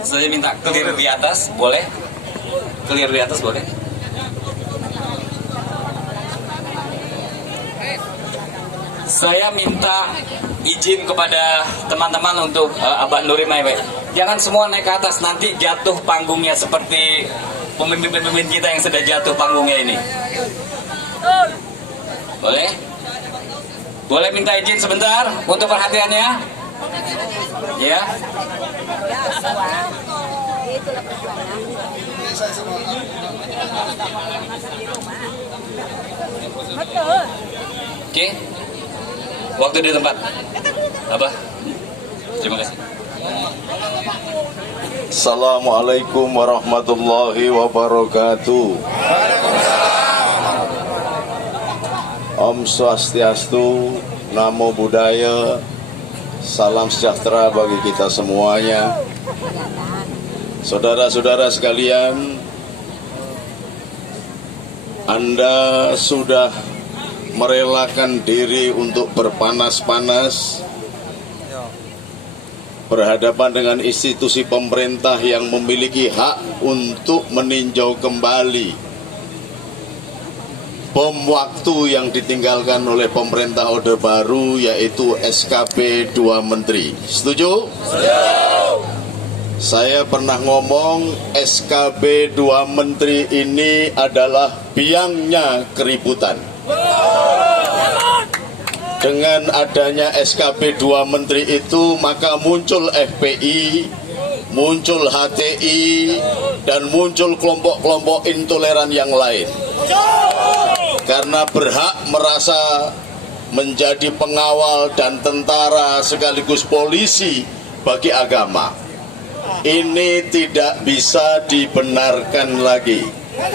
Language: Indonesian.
Saya minta clear di atas, boleh? Clear di atas, boleh? Saya minta izin kepada teman-teman untuk Abah Nuri Maiwe. Jangan semua naik ke atas, nanti jatuh panggungnya seperti pemimpin-pemimpin kita yang sudah jatuh panggungnya ini. Boleh? Boleh minta izin sebentar untuk perhatiannya? Ya. Oke. Waktu di tempat. Apa? Terima kasih. Assalamualaikum warahmatullahi wabarakatuh. Om Swastiastu, Namo Buddhaya, salam sejahtera bagi kita semuanya. Saudara-saudara sekalian, Anda sudah merelakan diri untuk berpanas-panas berhadapan dengan institusi pemerintah yang memiliki hak untuk meninjau kembali bom waktu yang ditinggalkan oleh pemerintah Orde Baru, yaitu SKP 2 Menteri. Setuju? Setuju. Saya pernah ngomong SKP 2 Menteri ini adalah biangnya keributan. Dengan adanya SKP 2 Menteri itu, maka muncul FPI, muncul HTI, dan muncul kelompok-kelompok intoleran yang lain. Karena berhak merasa menjadi pengawal dan tentara sekaligus polisi bagi agama. Ini tidak bisa dibenarkan lagi.